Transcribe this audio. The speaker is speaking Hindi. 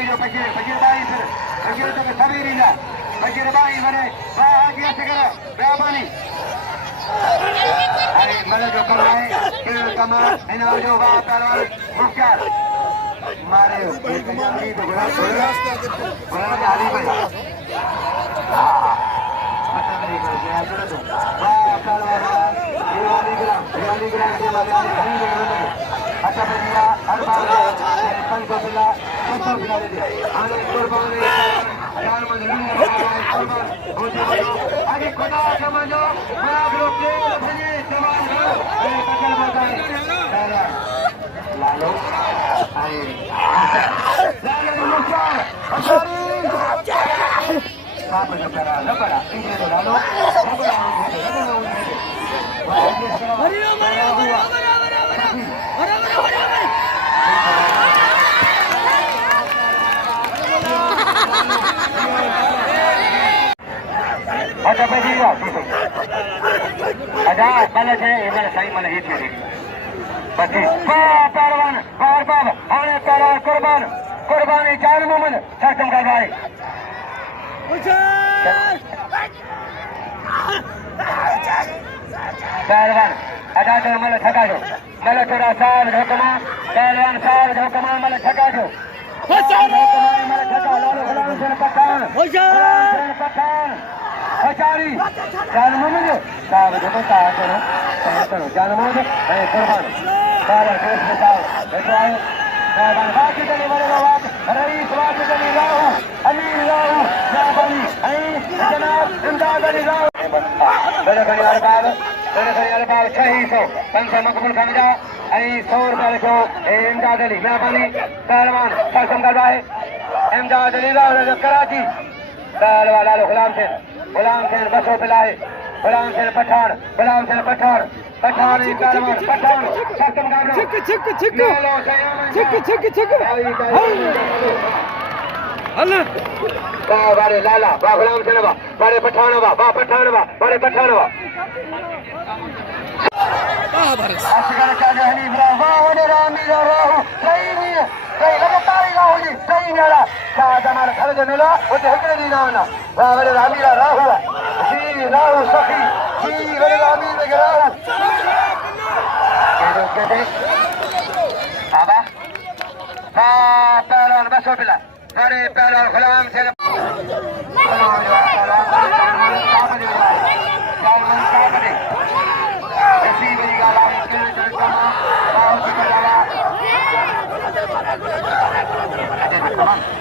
आगे जो फकीर भाई फिर फकीर तो सभी रीला फकीर भाई बने आगे ऐसे करो बेबानी अरे मतलब जो कमाए फिर कमा इन्हों जो बात करो मुख्तार मारे कमानी तो बड़ा आली भाई मतलब नहीं कर गया तो वाह कलवाला रियाली ग्राम के बारे में नहीं बोलूंगा अच्छा भैया हर बार पंच बिला दे दे आने कुर्बान यार मजलूम कुर्बान हो जाओ आगे खुदा समझो मैं आप लोग के लिए सवाल करो अरे पकड़ बताए लालो अरे लालो मुख्तार आप जो करा न पड़ा इन्हें तो लालो अच्छा भैया आजाद माला है ये माला सही माला ही थी बाकी पहलवान बार बार हमने पहलवान कुर्बानी चार मोहम्मद खत्म कर भाई पहलवान आजाद माला छका दो माला थोड़ा साल हुक्मा पहलवान साल हुक्मा माला छका दो माला छका लालो गुलाम से पठान पठान हजारी जान मोहम्मद साहब देखो करो जान मोहम्मद है कुर्बान बाला दोस्त बताओ देखो आए पहलवान बाकी चले वाले बात रईस बाकी चली लाओ अमीर लाओ जाबानी है जनाब इमदाद अली लाओ बड़े खड़ियार बाल 600 500 मकबूल खमजा ऐ 100 रुपया लिखो इमदाद अली मेहरबानी पहलवान कसम कर है इमदाद अली लाओ कराची पहलवान लालो गुलाम से बसो पिलाए गुलाम से पठान पठान ही पहलवान पठान खत्म कर दो छिक अल्लाह बारे लाला बा गुलाम से नवा बारे पठान बारे पठान असगर का जहनी ब्रावा wane रामी राहु सही नहीं है सही लगातार ही राहु जी सही मेरा शायद हमारे घर जो मिला वो देखने दी ना होना wane रामी राहु जी राहु सखी जी wane रामी राहु ये लोग कहते बाबा पहलवान बसो पिला बड़े पहलवान गुलाम से Come on.